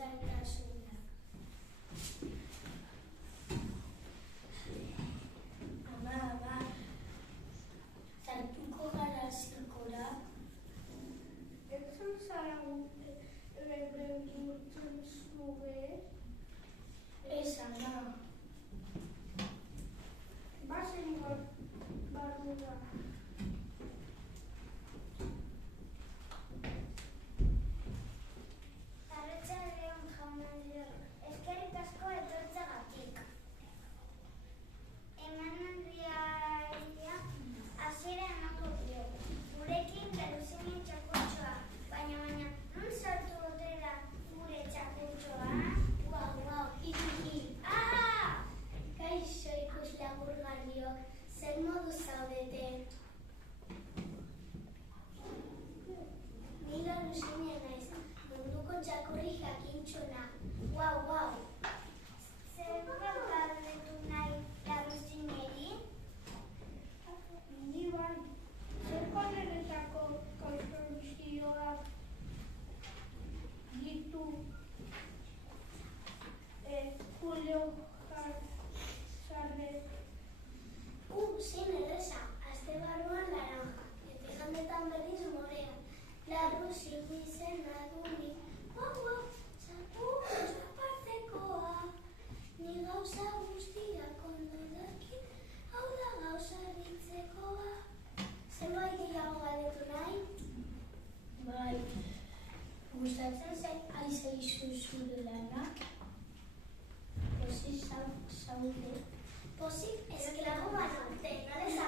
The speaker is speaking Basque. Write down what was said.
zailtasunak. Ama, sartuko gara zirkora? Esan zara berdurtzen zuge? Ez, ama. Bazen barrura. Arratsaldeon jaun-andreok, eskerrik asko etortzeagatik. Emanaldia hasiera emango diogu. Gurekin Lusine txakurtxoa, baina non sartu ote da gure txakurtxoa? Guau, hihi. Kaixo ikusle agurgarriok, zer modu zaudete? Ni Lusine naiz, munduko txakurri jakintxona. Guau. Zer galdetu nahi Lusineri? Ni bai, zer paneletako konstrukzioak ditu Julio Jarrez. Zein erreza, aste barruan laranja, jandetan berriz morea. Larruzik izena dunik, guau, txapartekoa. Ni gauza guztiak ondo dakit, hau da gauza ritzekoa. Zenbait gehiago galdetu nahi? Bai, gustatzen zaizu zure lana? Pozik zaude. Pozik esklabu bat naute, nola